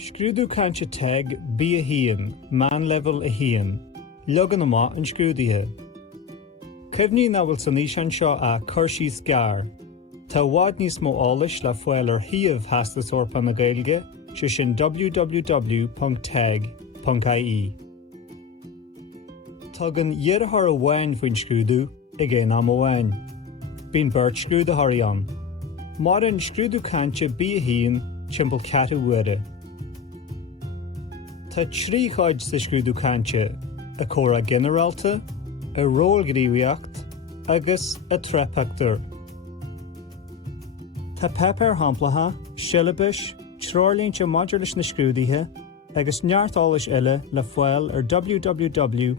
Scrúdú Cainte B1, Meánleibhéal, Leagan amach scrúdaithe. Cefní na bhfuil san níos seo a chuirsí scar. Tá bhád níos mó eolais le foiil ar thaobh heastas orpa na Gaeilge sin www.teg.ie. Tugann dhearthar a bhain faoin scrúdú I gcéin am bhain. Bíonn beirt scrúdathirí an. Mar an Scrúdú Cainte B1 timpeall 4 uaire. Tá trí chaid sa Scrúdú Cainte, a comhrá ginearálta, a rólghníomhaíocht agus a pictiúr. Tá pepper hamplatha, siallabais, trálínte maidir leis na scrúdaithe agus neartális eile le foiil ar www.teg.ie.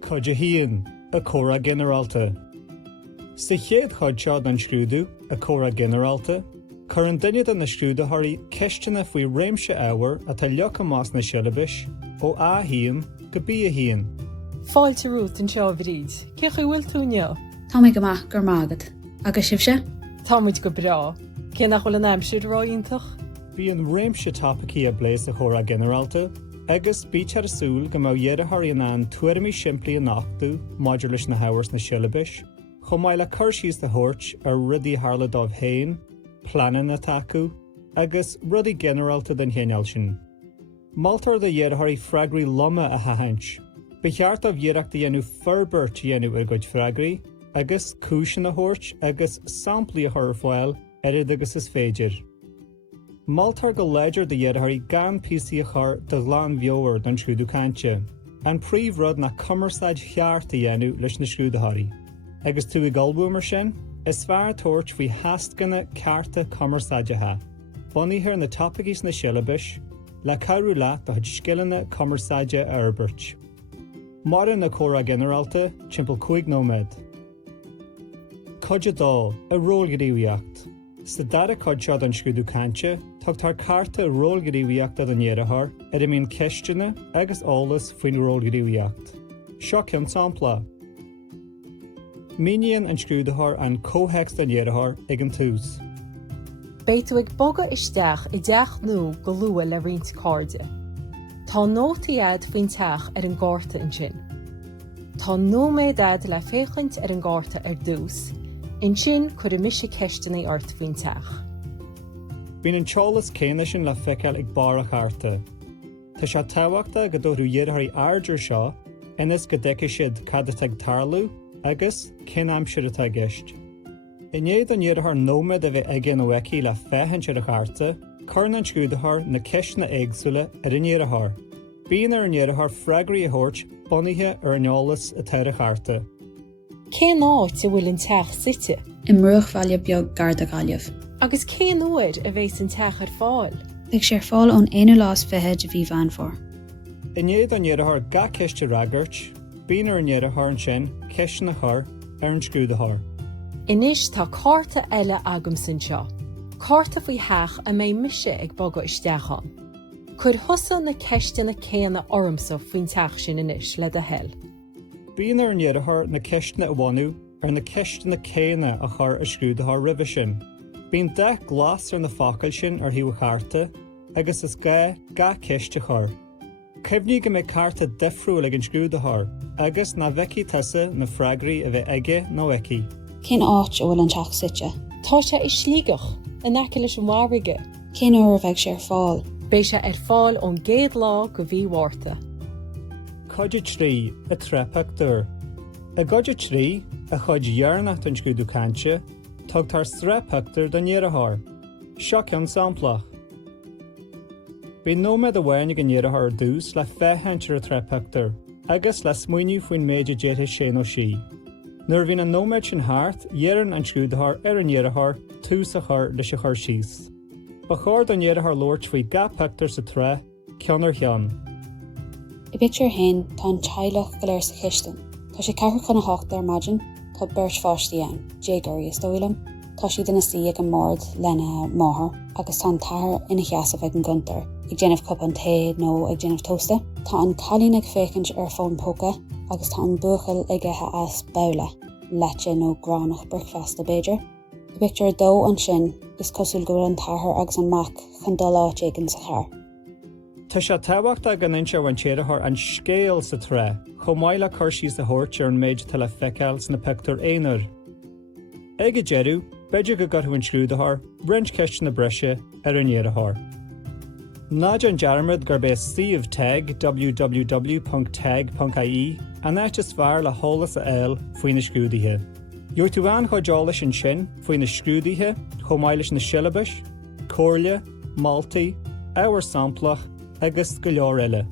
Cuide híon, a comhrá ginearálta. Sa chéad chuid seo an scrúdú, a comhrá ginearálta, chur an duine na scrúdathirí ceisteanna faoi réimse ábhar atá leach amach na siallabais ó A híon go B híon. Fáilte rút an seo bhríd, ce chu bhfuil tú neo? Tá mé go maith gur mágad, agus sibse? Tá muid go brá, cé nach bhfuil an aimsir ráionntach? Bhí an réimse tapaí a bléis a comhrá ginearálta, agus bíte ar súil go mbeadh dheartharí an tuairimí simplí an nachú maidir leis na habhairs na siallabais, chomh maith le chuirsí de thabhairt ar rudaí tharla dómh féin, planan na tacu, agus rudaí ginearálta den chéineáil sin. Maltar de dheartharí freagraí luma a hahaint, becheart a bhéireachta dhéanú ferbert dhéanú ar gcuid freagraí, agus cúisin na thabhairt agus samplaí a thar fáil airad agus is féidir. Maltar go léidir de dheartharí gan písaí a chur de ghlán bheoir don Scrúdú Cainte, an príomhrud na cumarsaid cheart a dhéanú leis na scrúdathirí. Agus tú I galbú mar sin, is fearr tabhairt faoi heascanna cearta cumarsaidethe. Bunaíthar na tapagís na siallabais, le cabhrú leat a chuid scileanna cumarsaide a arbeirt. Mar na comhrá ginearálta, timpeall 5 nóiméad. Cuide dá, a rólghníomhaíocht. Sa dara cuid seo an Scrúdú Cainte, tugtar carta rólghníomhaíocht an dhearthar ar imíonn ceisteanna agus eolais faoin rólghníomhaíocht. Seo ceann sampla. Míníonn an scrúdathar an cóthext an dhearthar ag an tús. Béitú ag bogadh isteach I deach nó go luath le riont cáirde. Tá nótaíad faoin teach ar an gcárta an sin. Tá nóméadad le féchaint ar an gcárta ar dús, in sin chur mise ceisteanna ort faoin teach. Bhíonn an teolas céine sin le feiceáil ag bara charta. Tá sé táhaachta go dóthrú dheartharí airdir seo, inas go dteice siad cad ag tarlú, agus cén aimsir atá gceist. Inéad an dhearthar nóiméad a bheith aige nó aici le féthaint ar a charta, churann an scrúdathar na ceisna éagsúla ar an dhearthar. Bíonn ar an dhearthar freagraí a thabhairt bunaithe ar an eolas a teir a charta. Cé náit a bhfuil an teach site? I mruachmhaile beag garda gaillimh. Agus cé nuair a bhééis an teach ar fáil? Bheadh sé ar fáil ón 1.20 bhí bhean fór. Inéad an dhearthar ga ceiste ragairt, bíonn ar an dhearthar an sin ceisna chur ar an scrúdathar. Inis tá cárta eile agam san seo. Cárta faoi theach a mé mise ag bogadh isteachán. Chur thosa na ceisteanna céanna ormsa faoin teach sin inis le de hell. Bíonn ar an dhearthar na ceistena a bhainú ar na ceistena céanna a chur a scrúdathar roimhe sin. Bíonn 10 glas ar na facail sin ar thuaidh charta, agus is ga ceiste chur. Cefní go méid carta difriúil ag an scrúdathar, agus na bheici tusa na freagraí a bheith aige nó aici. Cén áit ó bhfuil an teach site? Tá sé I slígach, an aice leis an mhairige. Cén uair bheadh sé ar fáil? Bé sé ar fáil ón géad lá go bhí mhárta. Cuide trí a pictiúr. A gcuide trí a chuid dhearnacht an Scrúdú Cainte, tugtar pictiúr don dhearthar. Seo ceann samplach. Bhí nóiméad a bhain ag an dhearthar dús le féthaint ar a pictiúr, agus le smaoinniú faoin méide déithe sé nó sí. Nuair bhíonn an nóiméad sin thart, dhearann an scrúdathar ar an dhearthar tús a chur leis a chur síos. Ba chóir an dhearthar loirt faoi ga pictiúr sa tsraith, ceannar cheann. I pictiúr hain tá an teilech go léir sa chistean. Tá sé 4.8 ar maidin, tá beirt fáistí ann, déagarí is dóilm, tá siad ina sí ag an mórd lena máthair, agus tá an tathair ina cheasah ag an guntar, ag déanamh cup an té nó ag déanamh tósta. Tá an talín ag fécinint ar fón póca, agus tá an buchail ag ithe as bála, leite nó gránach bricfast a Beidir. Pictiúr dó an sin is cosúil go bhfuil an tathair agus an mach chun dul áit éigean sa char. Tá sé táhacht a gan inse bhain téadthar an scéal sa tsraith, chomh maith le chuirsí sa thuirt ar an méid tá le feiceáil sna pictiúr éonar. Ag a deireadh, beidir go gcuthú an scrúdaithe, roinnt ceist na breise ar an dhéadthar. Náid an dearmad gur bé siomh tag www.tag.ie an áit is fearr le hólas a eil faoin na scrúdaithe. Dúirt tú an chuideála an sin faoin na scrúdaithe, chomh maith leis na sileabais, cóirle, maltaí, ábhar samplach agus go leor eile.